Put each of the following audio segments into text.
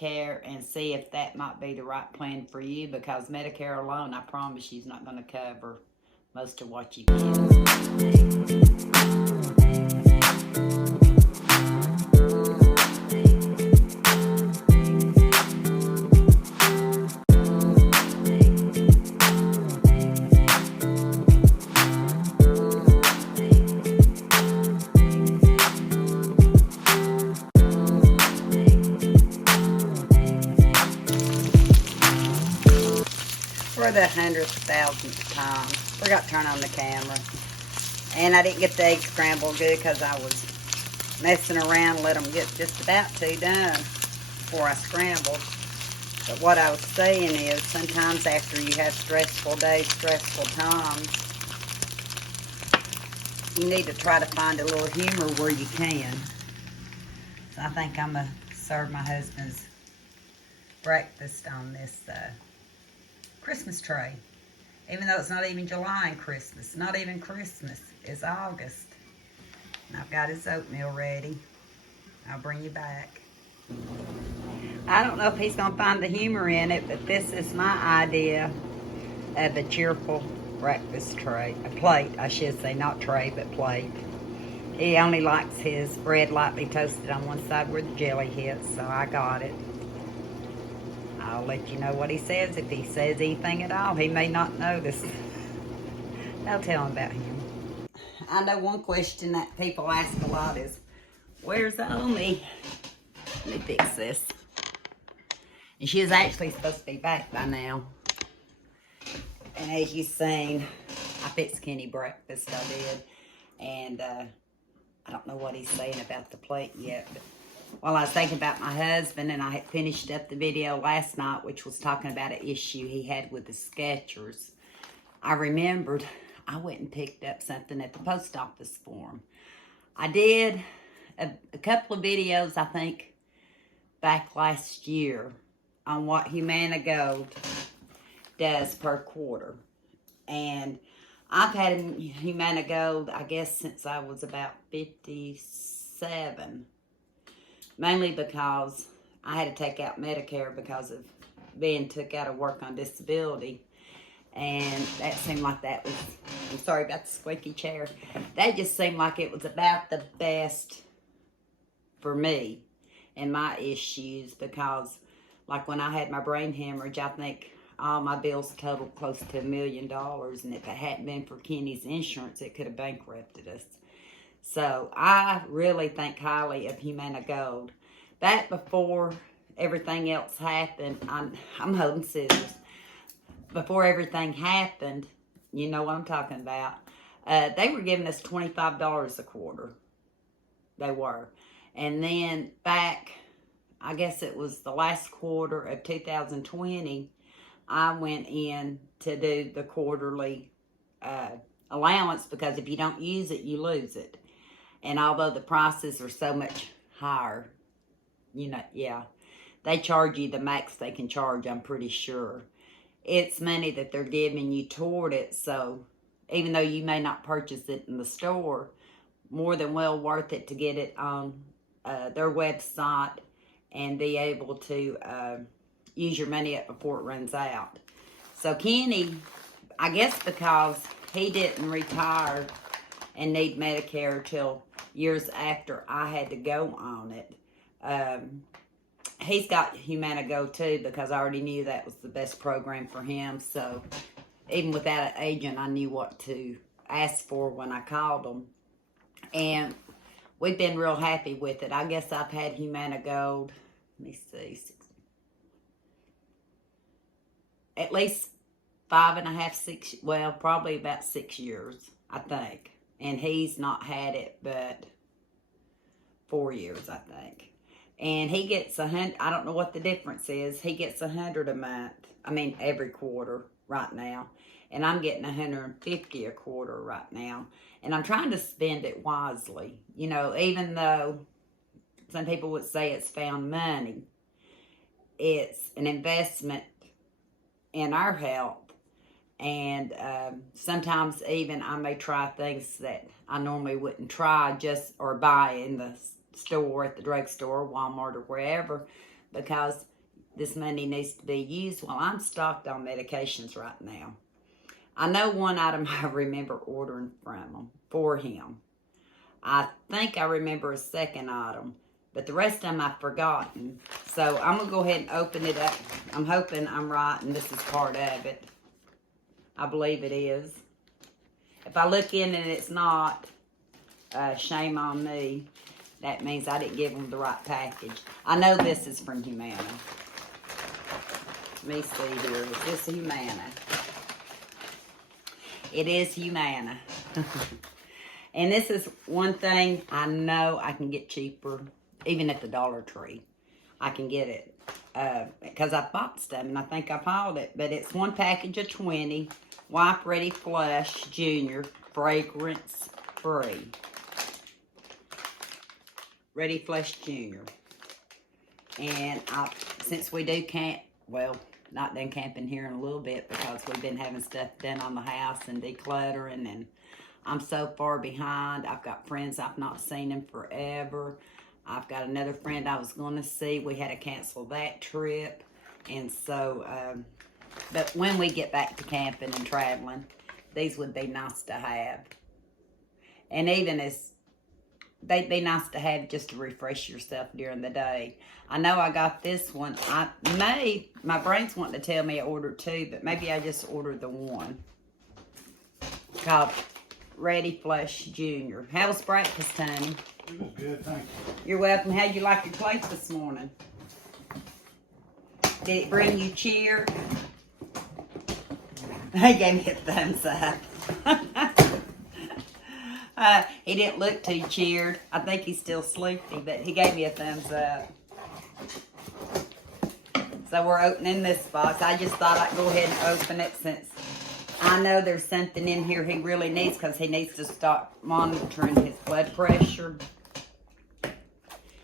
Medicare and see if that might be the right plan for you, because Medicare alone, I promise you, is not going to cover most of what you get. For the 100,000th time, forgot to turn on the camera. And I didn't get the eggs scrambled good because I was messing around, let them get just about too done before I scrambled. But what I was saying is, sometimes after you have stressful days, stressful times, you need to try to find a little humor where you can. So I think I'm going to serve my husband's breakfast on this Christmas tray. Even though it's not even July and Christmas. Not even Christmas. It's August. And I've got his oatmeal ready. I'll bring you back. I don't know if he's going to find the humor in it, but this is my idea of a cheerful breakfast tray. A plate, I should say. Not tray, but plate. He only likes his bread lightly toasted on one side where the jelly hits, so I got it. I'll let you know what he says. If he says anything at all, he may not notice. I'll tell him about him. I know one question that people ask a lot is, where's Omi? Let me fix this. And she is actually supposed to be back by now. And as you've seen, I fixed Kenny breakfast, I did. And I don't know what he's saying about the plate yet, but while I was thinking about my husband, and I had finished up the video last night, which was talking about an issue he had with the Skechers, I remembered I went and picked up something at the post office for him. I did a couple of videos, I think, back last year on what Humana Gold does per quarter. And I've had Humana Gold, I guess, since I was about 57. Mainly because I had to take out Medicare because of being took out of work on disability. And that seemed like that was, I'm sorry about the squeaky chair. That just seemed like it was about the best for me and my issues, because like when I had my brain hemorrhage, I think all my bills totaled close to $1 million. And if it hadn't been for Kenny's insurance, it could have bankrupted us. So I really think highly of Humana Gold. Back before everything else happened, I'm holding scissors. Before everything happened, you know what I'm talking about, they were giving us $25 a quarter. They were. And then back, I guess it was the last quarter of 2020, I went in to do the quarterly allowance, because if you don't use it, you lose it. And although the prices are so much higher, you know, yeah, they charge you the max they can charge, I'm pretty sure. It's money that they're giving you toward it, so even though you may not purchase it in the store, more than well worth it to get it on their website and be able to use your money up before it runs out. So Kenny, I guess because he didn't retire and need Medicare till years after I had to go on it. He's got Humana Go too, because I already knew that was the best program for him. So even without an agent, I knew what to ask for when I called them. And we've been real happy with it. I guess I've had Humana Gold, let me see, at least 5.5, 6, well, probably about 6 years, I think. And he's not had it but 4 years, I think. And he gets $100, I don't know what the difference is. He gets $100 a month, every quarter right now. And I'm getting $150 a quarter right now. And I'm trying to spend it wisely. You know, even though some people would say it's found money, it's an investment in our health. And sometimes even I may try things that I normally wouldn't try or buy in the store, at the drugstore, Walmart, or wherever, because this money needs to be used. Well, I'm stocked on medications right now. I know one item I remember ordering for him. I think I remember a second item, but the rest of them I've forgotten. So I'm going to go ahead and open it up. I'm hoping I'm right and this is part of it. I believe it is. If I look in and it's not, shame on me. That means I didn't give them the right package. I know this is from Humana. Let me see here. Is this Humana? It is Humana. And this is one thing I know I can get cheaper, even at the Dollar Tree. I can get it because I bought stuff and I think I piled it. But it's one package of 20, Wipe Ready Flush Junior, fragrance free. Ready Flush Junior. And since we do camp, well, not done camping here in a little bit because we've been having stuff done on the house and decluttering, and I'm so far behind. I've got friends I've not seen in forever. I've got another friend I was going to see. We had to cancel that trip. And so, but when we get back to camping and traveling, these would be nice to have. And even as they'd be nice to have just to refresh yourself during the day. I know I got this one. My brain's wanting to tell me I ordered two, but maybe I just ordered the one. Called Ready Flush Junior. How was breakfast, honey? It was good, thank you. You're welcome. How'd you like your plate this morning? Did it bring you cheer? He gave me a thumbs up. He didn't look too cheered. I think he's still sleepy, but he gave me a thumbs up. So we're opening this box. I just thought I'd go ahead and open it since I know there's something in here he really needs because he needs to start monitoring his blood pressure.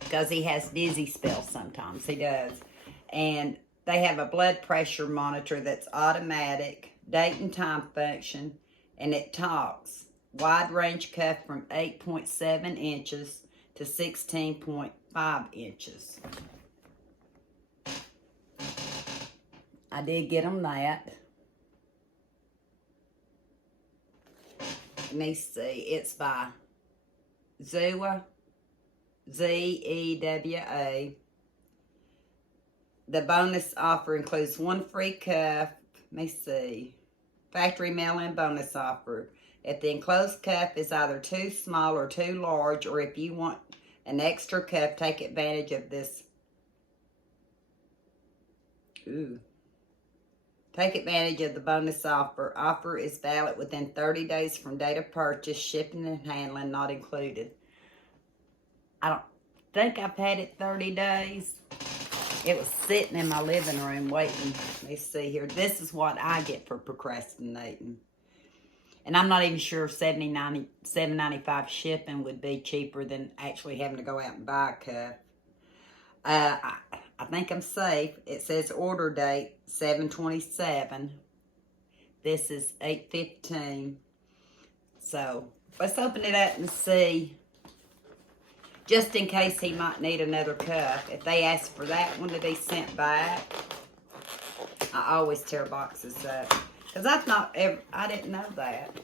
Because he has dizzy spells sometimes. He does. And they have a blood pressure monitor that's automatic, date and time function, and it talks. Wide range cuff from 8.7 inches to 16.5 inches. I did get them that. Let me see. It's by Zewa, Z-E-W-A. The bonus offer includes one free cuff. Let me see. Factory mail-in bonus offer. If the enclosed cup is either too small or too large, or if you want an extra cup, take advantage of this. Take advantage of the bonus offer. Offer is valid within 30 days from date of purchase. Shipping and handling not included. I don't think I've had it 30 days. It was sitting in my living room waiting. Let me see here. This is what I get for procrastinating. And I'm not even sure $7.95 shipping would be cheaper than actually having to go out and buy a cup. I think I'm safe. It says order date 7/27. This is 8/15. So let's open it up and see. Just in case he might need another cup. If they ask for that one to be sent back, I always tear boxes up. Because I didn't know that.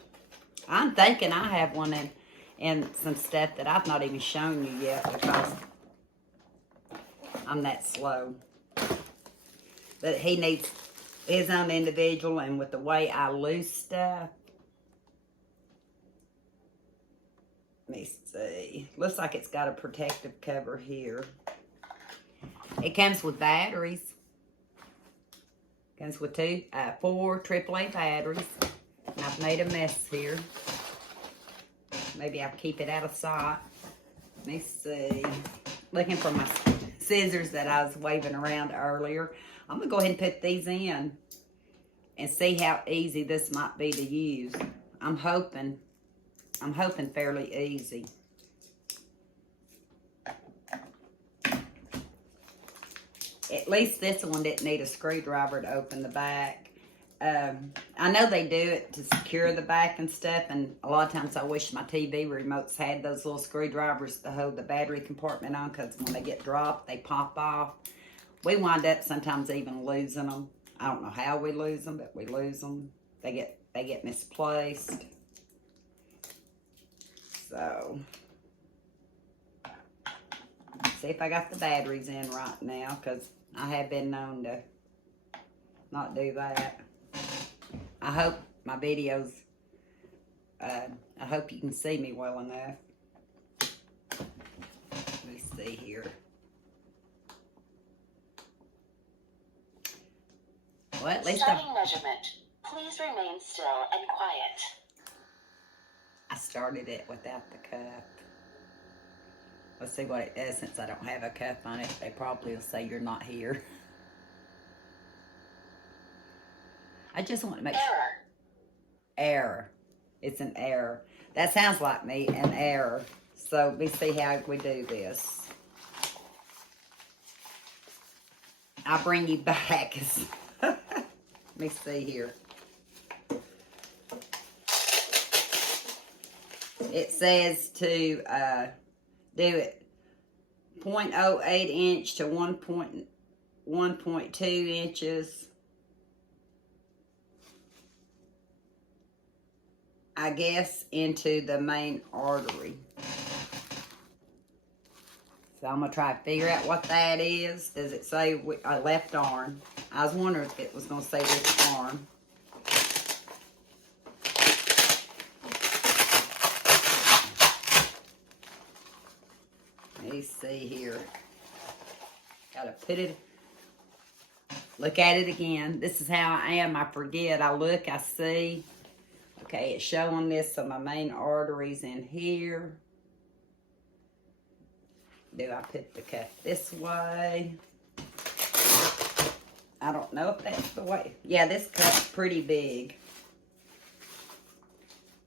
I'm thinking I have one in some stuff that I've not even shown you yet because I'm that slow. But he needs his own individual, and with the way I lose stuff. Let me see. Looks like it's got a protective cover here. It comes with batteries. Comes with 4 AAA batteries. And I've made a mess here. Maybe I'll keep it out of sight. Let me see. Looking for my scissors that I was waving around earlier. I'm going to go ahead and put these in and see how easy this might be to use. I'm hoping fairly easy. At least this one didn't need a screwdriver to open the back. I know they do it to secure the back and stuff, and a lot of times I wish my TV remotes had those little screwdrivers to hold the battery compartment on, because when they get dropped, they pop off. We wind up sometimes even losing them. I don't know how we lose them, but we lose them. They get misplaced. So, see if I got the batteries in right now, because I have been known to not do that. I hope my videos, I hope you can see me well enough. Let me see here. Well, at least Starting measurement. Please remain still and quiet. I started it without the cup. Let's see what it does since I don't have a cup on it. They probably will say you're not here. I just want to make sure. Error. It's an error. That sounds like me, an error. So we see how we do this. I'll bring you back. Let me see here. It says to do it 0.08 inch to 1.2 inches. I guess into the main artery. So I'm going to try to figure out what that is. Does it say left arm? I was wondering if it was going to say which arm. Let me see here. Got to put it, look at it again. This is how I am. I forget. I look, I see. Okay, it's showing this, so my main artery's in here. Do I put the cup this way? I don't know if that's the way. Yeah, this cup's pretty big.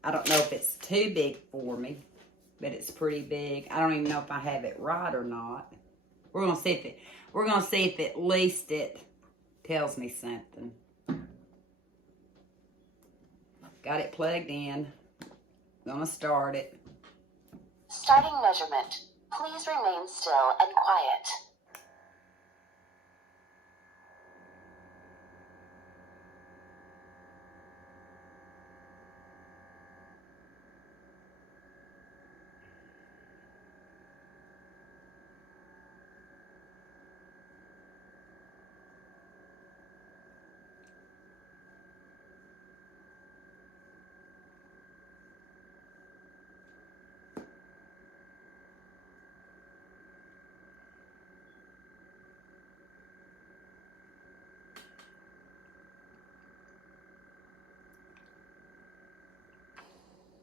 I don't know if it's too big for me, but it's pretty big. I don't even know if I have it right or not. We're gonna see if at least it tells me something. Got it plugged in. Gonna start it. Starting measurement. Please remain still and quiet.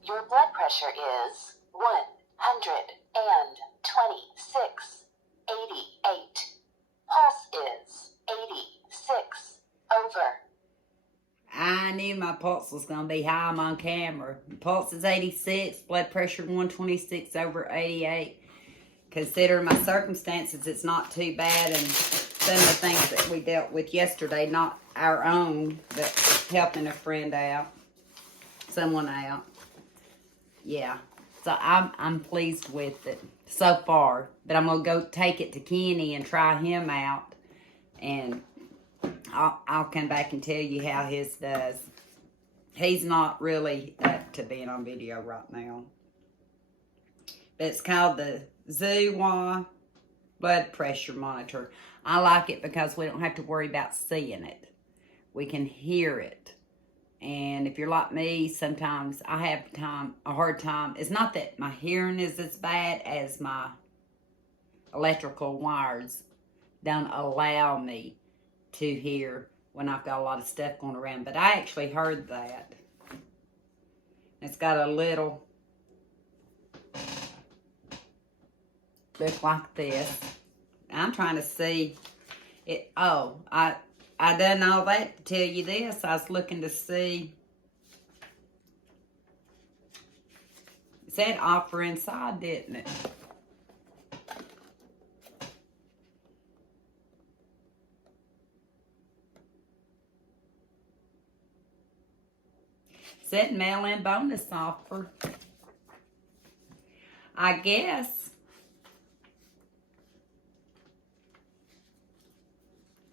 Your blood pressure is 126/88. Pulse is 86 over. I knew my pulse was going to be high. I'm on camera. Pulse is 86, blood pressure 126/88. Considering my circumstances, it's not too bad. And some of the things that we dealt with yesterday, not our own, but helping a friend out, someone out. Yeah, so I'm pleased with it so far. But I'm going to go take it to Kenny and try him out. And I'll come back and tell you how his does. He's not really up to being on video right now. But it's called the ZY blood pressure monitor. I like it because we don't have to worry about seeing it. We can hear it. And if you're like me, sometimes I have a hard time. It's not that my hearing is as bad as my electrical wires don't allow me to hear when I've got a lot of stuff going around. But I actually heard that. It's got a little look like this. I'm trying to see it. Oh, I done all that to tell you this. I was looking to see. It said offer inside, didn't it? It said mail-in bonus offer. I guess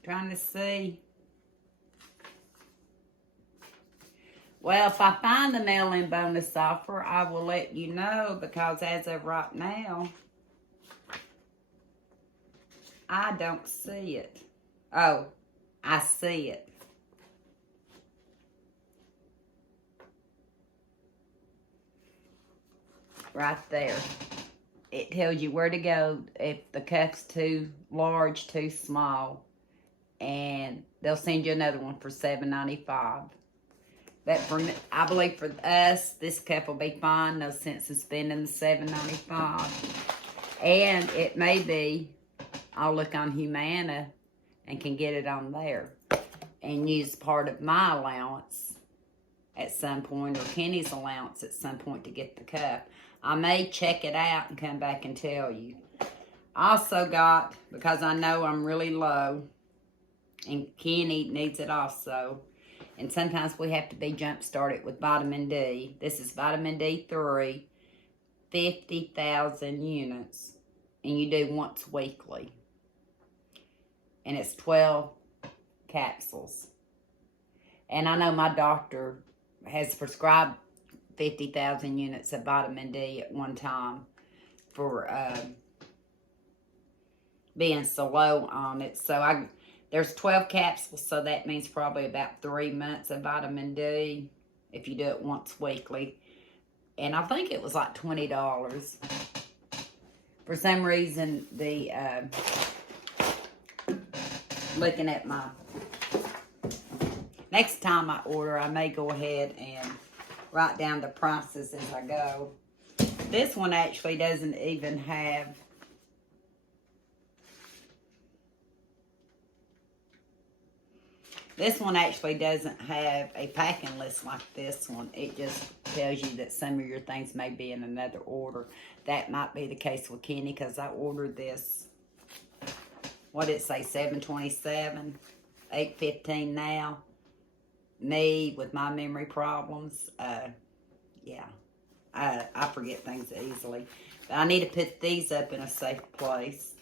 Trying to see. Well, if I find the mail-in bonus offer, I will let you know, because as of right now, I don't see it. Oh, I see it. Right there. It tells you where to go if the cuff's too large, too small. And they'll send you another one for $7.95. But for me, I believe for us, this cup will be fine. No sense in spending the $7.95. And it may be, I'll look on Humana and can get it on there and use part of my allowance at some point, or Kenny's allowance at some point, to get the cup. I may check it out and come back and tell you. I also got, because I know I'm really low, and Kenny needs it also, and sometimes we have to be jump started with vitamin D. This is vitamin D3, 50,000 units, and you do once weekly. And it's 12 capsules. And I know my doctor has prescribed 50,000 units of vitamin D at one time for being so low on it. So there's 12 capsules, so that means probably about 3 months of vitamin D if you do it once weekly. And I think it was like $20. For some reason, the looking at my next time I order, I may go ahead and write down the prices as I go. This one actually doesn't even have a packing list like this one. It just tells you that some of your things may be in another order. That might be the case with Kenny, because I ordered this, what did it say, $7.27, $8.15 now. Me, with my memory problems, yeah, I forget things easily. But I need to put these up in a safe place.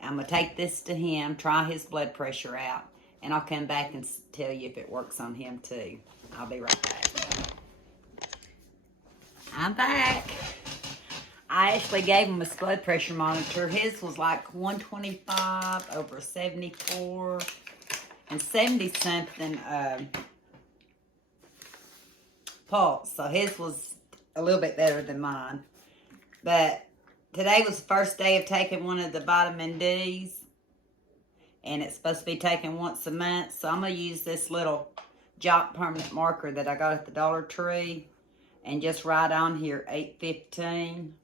I'm going to take this to him, try his blood pressure out, and I'll come back and tell you if it works on him too. I'll be right back. I'm back. I actually gave him his blood pressure monitor. His was like 125 over 74 and 70-something pulse. So his was a little bit better than mine. But today was the first day of taking one of the vitamin Ds. And it's supposed to be taken once a month. So I'm going to use this little Jot permanent marker that I got at the Dollar Tree. And just write on here 8:15.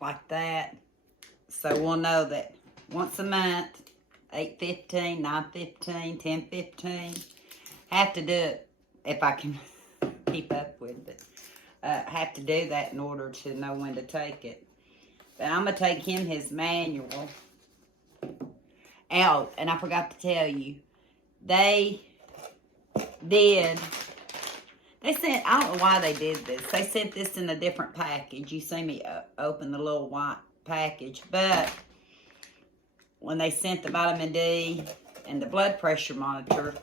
Like that. So we'll know that once a month, 8:15, 9:15, 10:15. Have to do it if I can keep up with it. Have to do that in order to know when to take it. But I'm going to take him his manual out. And I forgot to tell you, they sent, I don't know why they did this. They sent this in a different package. You see me open the little white package. But when they sent the vitamin D and the blood pressure monitor,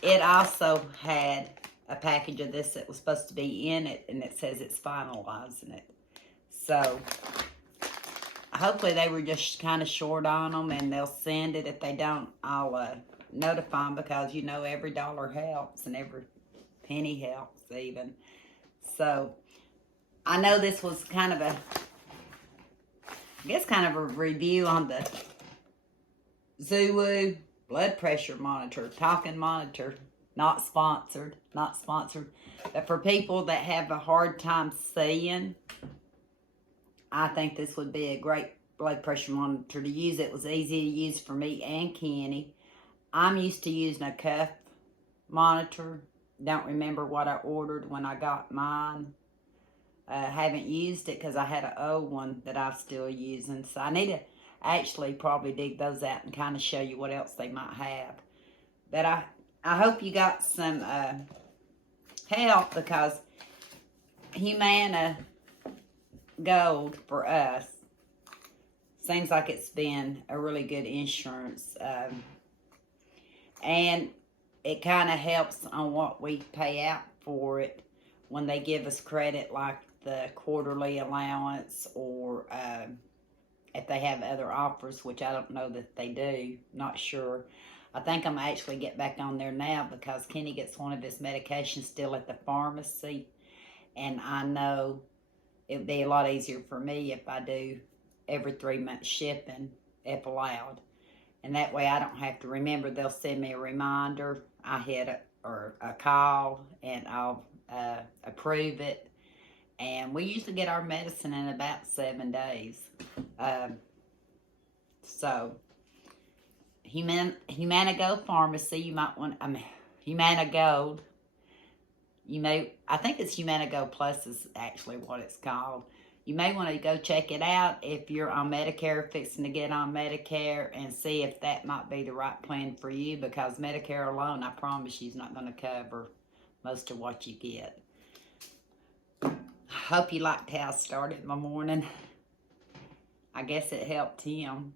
it also had a package of this that was supposed to be in it, and it says it's finalizing it. So hopefully they were just kind of short on them, and they'll send it. If they don't, I'll notify them, because you know every dollar helps and every penny helps even. So I know this was kind of a review on the Zulu blood pressure monitor, talking monitor. Not sponsored. But for people that have a hard time seeing, I think this would be a great blood pressure monitor to use. It was easy to use for me and Kenny. I'm used to using a cuff monitor. Don't remember what I ordered when I got mine. Haven't used it because I had an old one that I'm still using. So I need to actually probably dig those out and kind of show you what else they might have. But I hope you got some help, because Humana Gold for us seems like it's been a really good insurance. And it kind of helps on what we pay out for it when they give us credit, like the quarterly allowance, or if they have other offers, which I don't know that they do, not sure. I think I'm actually get back on there now because Kenny gets one of his medications still at the pharmacy, and I know it'd be a lot easier for me if I do every 3 months shipping, if allowed. And that way I don't have to remember. They'll send me a reminder. I hit a call, and I'll approve it. And we usually get our medicine in about 7 days. So, Humana Gold Pharmacy, you might want, Humana Gold. I think it's Humana Gold Plus is actually what it's called. You may want to go check it out if you're on Medicare, fixing to get on Medicare, and see if that might be the right plan for you, because Medicare alone, I promise you, is not going to cover most of what you get. I hope you liked how I started my morning. I guess it helped him.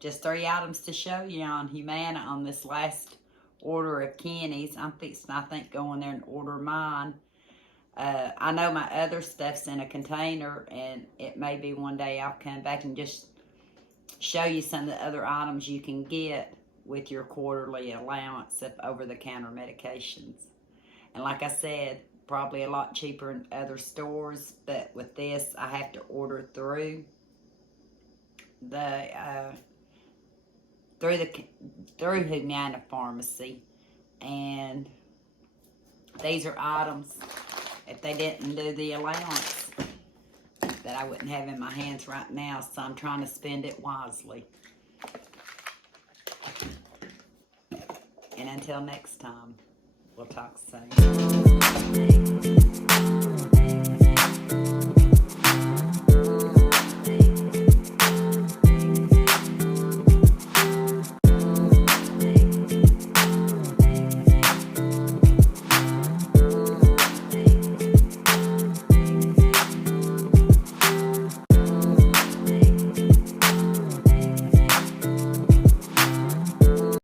Just 3 items to show you on Humana on this last order of Kenny's. I'm fixing, I think, go in there and order mine. I know my other stuff's in a container, and it may be one day I'll come back and just show you some of the other items you can get with your quarterly allowance of over-the-counter medications. And like I said, probably a lot cheaper in other stores, but with this, I have to order through through Humana Pharmacy, and these are items, if they didn't do the allowance, that I wouldn't have in my hands right now, so I'm trying to spend it wisely. And until next time, we'll talk soon.